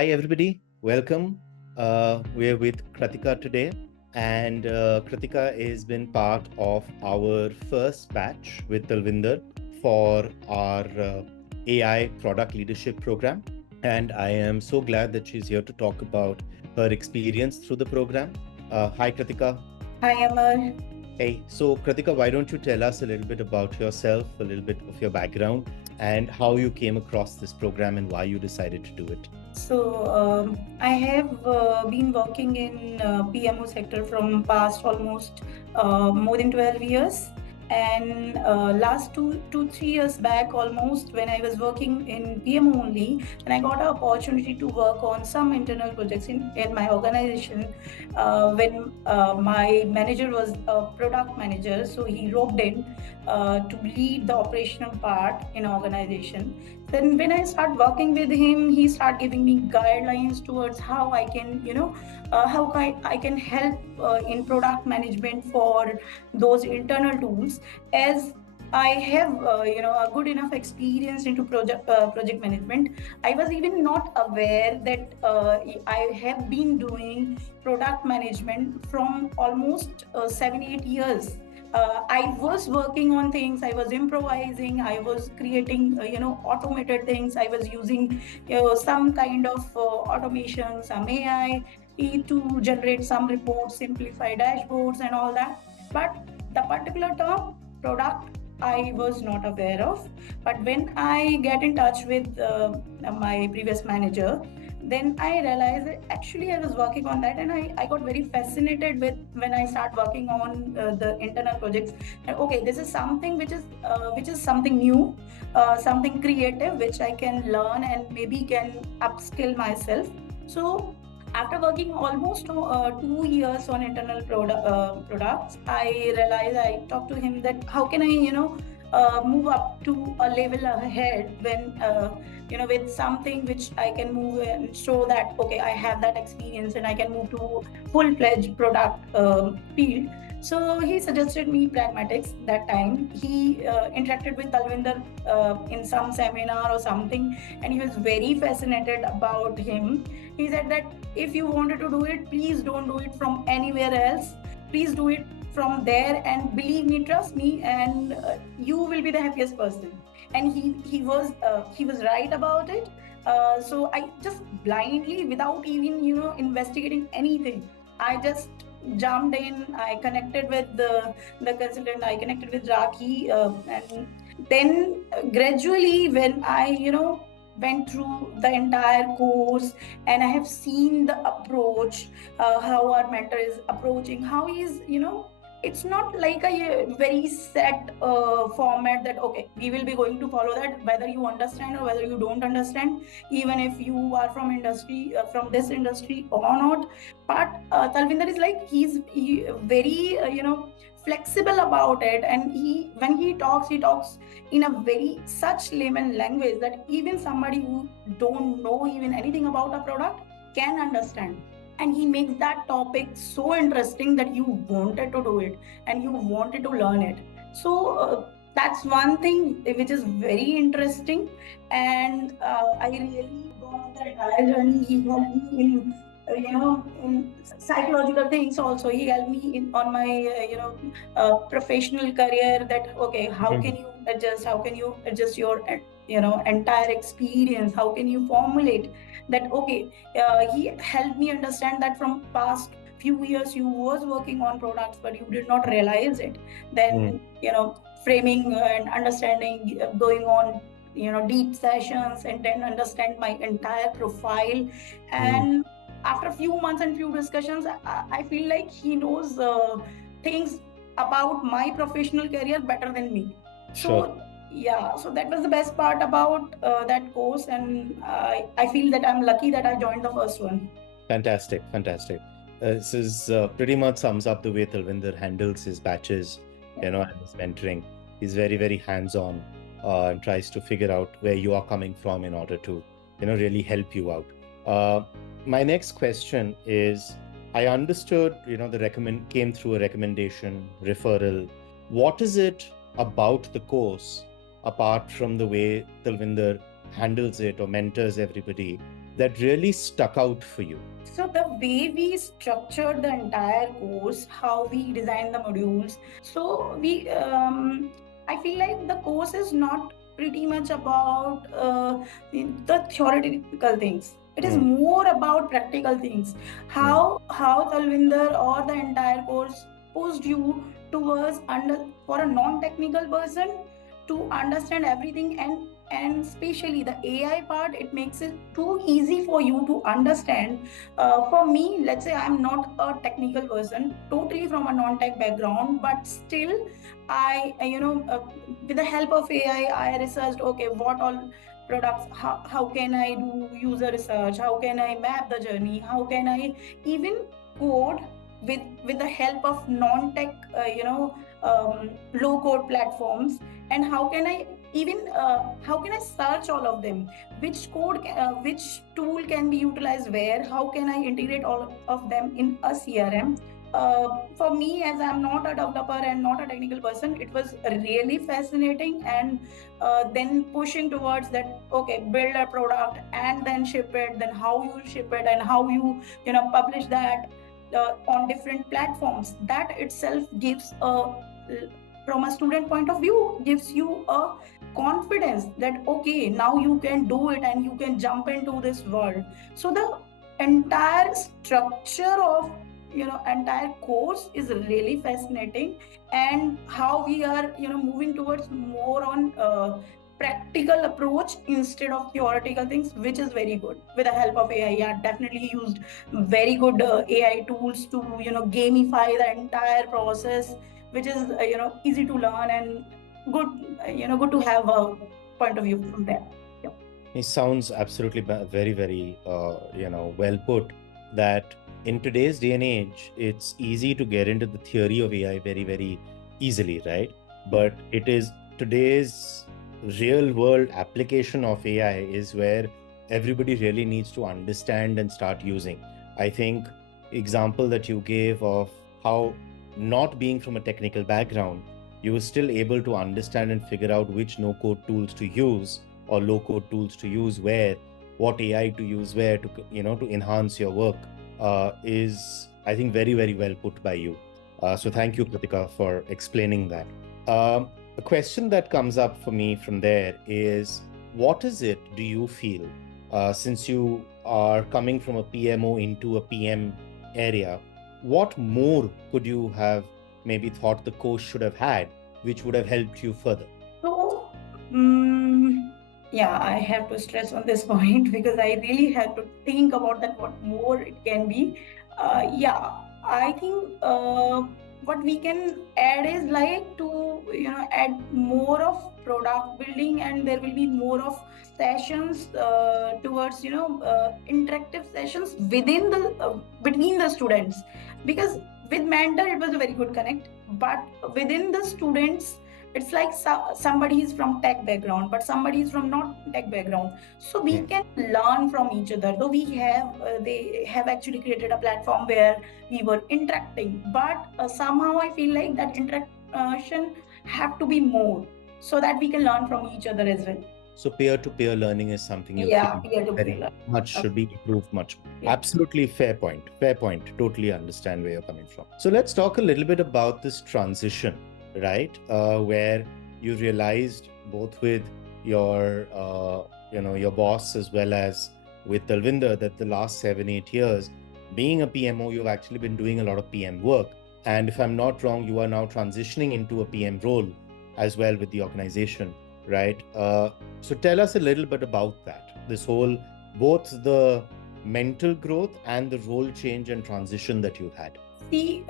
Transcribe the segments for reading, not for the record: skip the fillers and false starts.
Hi, everybody. Welcome. We're with Kratika today, and Kratika has been part of our first batch with Talvinder for our AI product leadership program. And I am so glad that she's here to talk about her experience through the program. Hi, Kratika. Hi, Amar. Hey, so Kratika, why don't you tell us a little bit about yourself, a little bit of your background, and how you came across this program and why you decided to do it? I have been working in PMO sector from past almost more than 12 years. And last 3 years back, almost when I was working in PMO only, and I got an opportunity to work on some internal projects in my organization. When my manager was a product manager, so he roped in to lead the operational part in organization. Then when I start working with him, he start giving me guidelines towards how I can I can help in product management for those internal tools, as I have a good enough experience into project management. I was even not aware that I have been doing product management from almost 7 8 years. I was working on things. I was improvising. I was creating, automated things. I was using, some kind of automation, some AI to generate some reports, simplify dashboards, and all that. But the particular term product, I was not aware of. But when I get in touch with my previous manager, then I realized that actually I was working on that, and I got very fascinated with when I start working on the internal projects. And okay, this is something which is something new, something creative which I can learn and maybe can upskill myself. So after working almost 2 years on internal products, I realized, I talked to him that how can I move up to a level ahead when with something which I can move and show that okay, I have that experience and I can move to full-fledged product field. So he suggested me pragmatics that time. He interacted with Talvinder in some seminar or something, and he was very fascinated about him. He said that if you wanted to do it, please don't do it from anywhere else. Please do it from there, and believe me, trust me, and you will be the happiest person. And he was right about it. So I just blindly, without even investigating anything, I just jumped in. I connected with the consultant. I connected with Raki, and then gradually, when I went through the entire course, and I have seen the approach, how our mentor is approaching, how he is, it's not like a very set format that okay, we will be going to follow that whether you understand or whether you don't understand, even if you are from industry, from this industry or not. But Talvinder is like, he very flexible about it, and he talks in a very such layman language that even somebody who don't know even anything about a product can understand. And he makes that topic so interesting that you wanted to do it and you wanted to learn it. So that's one thing which is very interesting. And I really got the entire journey. He helped me in in psychological things also. He helped me in on my professional career, that okay, how can you adjust, how can you adjust your entire experience, how can you formulate that. Okay, he helped me understand that from past few years you was working on products but you did not realize it. Mm. Then framing and understanding, going on deep sessions, and then understand my entire profile. Mm. And after few months and few discussions, I feel like he knows things about my professional career better than me. Sure. So yeah, so that was the best part about that course, and I feel that I'm lucky that I joined the first one. Fantastic, fantastic. This is pretty much sums up the way Talvinder handles his batches, and his mentoring. He's very, very hands-on and tries to figure out where you are coming from in order to, really help you out. Uh, my next question is, I understood, the recommend came through a recommendation, referral. What is it about the course, apart from the way Talvinder handles it or mentors everybody, that really stuck out for you? So the way we structured the entire course, how we designed the modules, so I feel like the course is not pretty much about the theoretical things. It is Hmm. more about practical things. Hmm. How Talvinder or the entire course pushed you towards under for a non-technical person to understand everything, and especially the AI part, it makes it too easy for you to understand. For me, let's say I'm not a technical person, totally from a non-tech background, but still, with the help of AI, I researched, okay, what all products, how can I do user research, how can I map the journey, how can I even code with the help of non-tech, low code platforms, and how can I search all of them, which tool can be utilized where, how can I integrate all of them in a CRM. For me, as I'm not a developer and not a technical person, it was really fascinating. And then pushing towards that, okay, build a product and then ship it, then how you ship it and how you publish that on different platforms, that itself gives a, from a student point of view, gives you a confidence that okay, now you can do it and you can jump into this world. So the entire structure of entire course is really fascinating, and how we are moving towards more on practical approach instead of theoretical things, which is very good with the help of AI. Yeah, definitely used very good AI tools to gamify the entire process, which is easy to learn and good, good to have a point of view from there. Yep. It sounds absolutely very, very, well put. That in today's day and age, it's easy to get into the theory of AI very, very easily, right? But it is today's real world application of AI is where everybody really needs to understand and start using. I think example that you gave of how, not being from a technical background, you were still able to understand and figure out which no code tools to use or low code tools to use where, what AI to use where to to enhance your work, is, I think, very, very well put by you. So thank you, Kritika, for explaining that. A question that comes up for me from there is, what is it do you feel, since you are coming from a PMO into a PM area, what more could you have maybe thought the course should have had, which would have helped you further? So, um, yeah, I have to stress on this point because I really have to think about that. What more it can be? Yeah, I think what we can add is like to add more of product building, and there will be more of sessions towards interactive sessions within the between the students, because with mentor it was a very good connect, but within the students it's like somebody is from tech background but somebody is from not tech background, so we Hmm. can learn from each other. Though we have they have actually created a platform where we were interacting, but somehow I feel like that interaction have to be more so that we can learn from each other as well. So peer-to-peer learning is something you Yeah, feel peer to very peer learning. much should be improved much more. Yeah. Absolutely fair point. Fair point. Totally understand where you're coming from. So let's talk a little bit about this transition, right? Where you realized both with your your boss as well as with Talvinder that the last 7-8 years being a PMO, you've actually been doing a lot of PM work. And if I'm not wrong, you are now transitioning into a PM role as well with the organization, right? So tell us a little bit about that. This whole, both the mental growth and the role change and transition that you've had. See,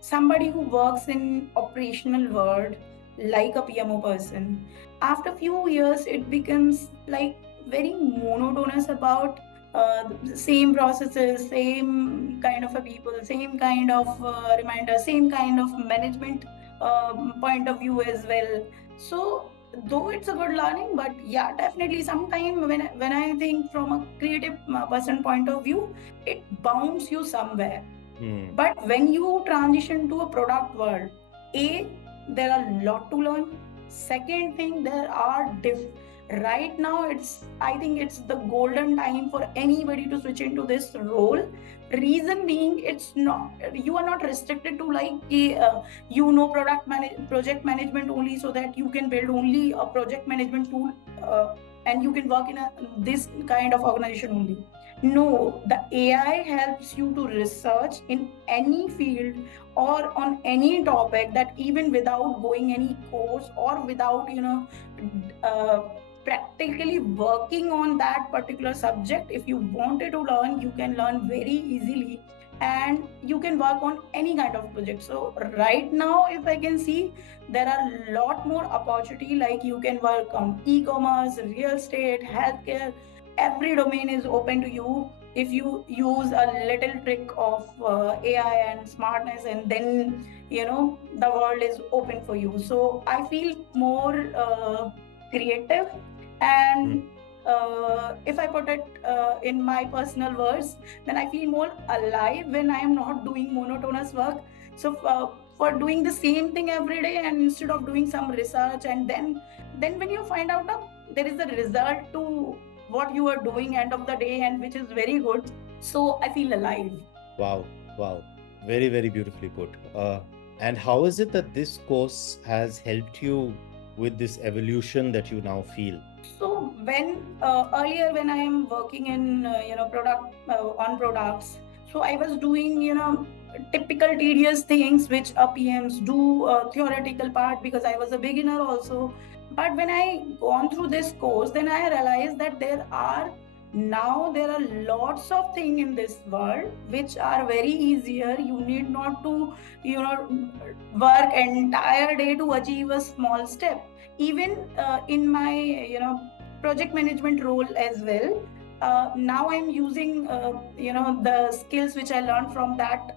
somebody who works in operational world like a PMO person, after few years it becomes like very monotonous about the same processes, same kind of a people, same kind of reminder, same kind of management point of view as well. So though it's a good learning, but yeah, definitely sometime when I think from a creative person point of view, it bounds you somewhere. Hmm. But when you transition to a product world, A, there are a lot to learn. Second thing, there are right now, I think it's the golden time for anybody to switch into this role. Reason being, it's not, you are not restricted to like project management only, so that you can build only a project management tool, and you can work in this kind of organization only. No, the AI helps you to research in any field or on any topic, that even without going any course or without uh, practically working on that particular subject. If you wanted to learn, you can learn very easily, and you can work on any kind of project. So right now, if I can see, there are a lot more opportunity, like you can work on e-commerce, real estate, healthcare. Every domain is open to you if you use a little trick of AI and smartness, and then the world is open for you. So I feel more creative, and if I put it in my personal words, then I feel more alive when I am not doing monotonous work. So for doing the same thing every day, and instead of doing some research, and then when you find out that there is a result to what you are doing end of the day, and which is very good, so I feel alive. Wow, wow. Very, very beautifully put. And how is it that this course has helped you with this evolution that you now feel? So when earlier, when I am working in product on products, so I was doing typical tedious things which PMs do, theoretical part, because I was a beginner also. But when I gone through this course, then I realized that there are lots of things in this world which are very easier. You need not to work entire day to achieve a small step. Even in my project management role as well, now I'm using the skills which I learned from that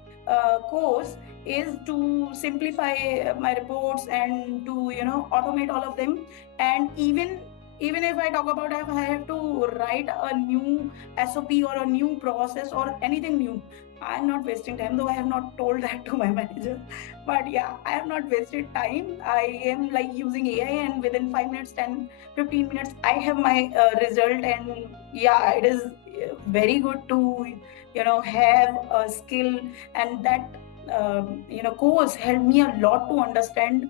course, is to simplify my reports and to automate all of them. And even if I talk about, if I have to write a new SOP or a new process or anything new, I'm not wasting time, though I have not told that to my manager. But yeah, I have not wasted time. I am like using AI, and within 5 minutes, 10, 15 minutes, I have my result. And yeah, it is very good to have a skill. And that course helped me a lot to understand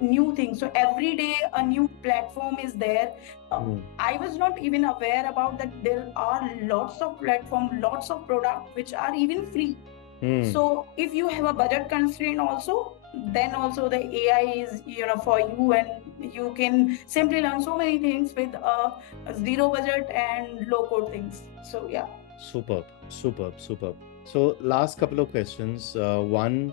new things. So every day a new platform is there. Hmm. I was not even aware about that there are lots of platform, lots of products which are even free. Hmm. So if you have a budget constraint also, then also the AI is for you, and you can simply learn so many things with a zero budget and low code things. So yeah. Superb, superb, superb. So, last couple of questions. One,